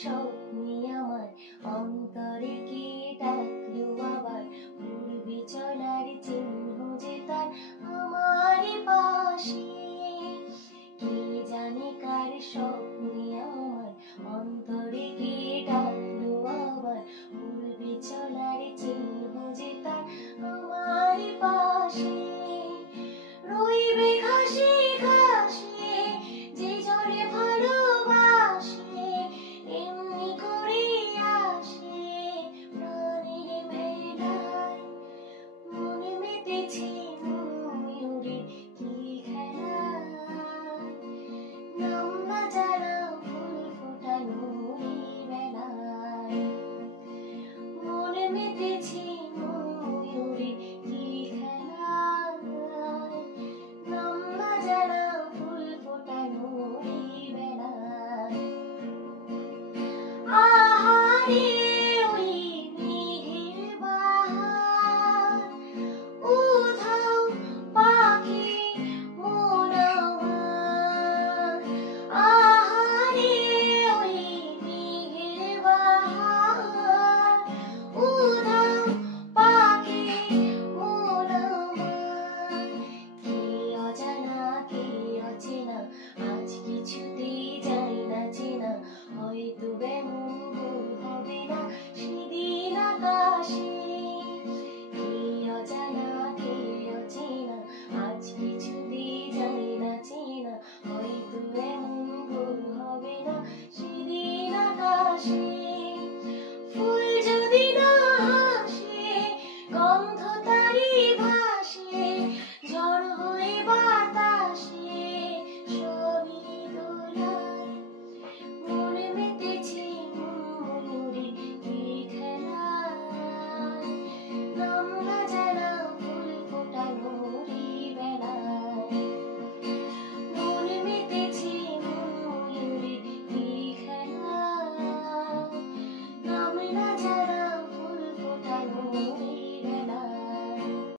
স্বপ্নে আমার অন্তরে কি ডাকলো আবার পূর্বে চলার চিহ্ন যে তার আমারই পাশে কে জানে কার স্বপ্নে আমার অন্তরে কি ডাকলো আবার পূর্বে চলার চিহ্ন যে তার আমারই পাশে রইবে ঘাসে ঘাসে যে জোরে ভালোবাসে এমনি করে আসে প্রাণের মেলায় মনে মেতেছে ময়ূরে কি খেলায় নাম না জানা ফুল ফোটানো এই বেলায় মনে মেতেছে ময়ূরে কি খেলায় নাম না জানা ফুল ফোটানো এই বেলায় আহারে ওই মেঘের বাহার উধাও পাখি মন আমার আহারে ওই মেঘের বাহার উধাও পাখি মন আমার কে অজানা কে অচেনা আজ কিছুতেই যাই না চেনা হয়তো এমন ভুল হবে না সেদিন আকাশে কে অজানা কে অচেনা আজ কিছুতেই যাই না চেনা হয়তো এমন ভুল হবে না সেদিন আকাশে।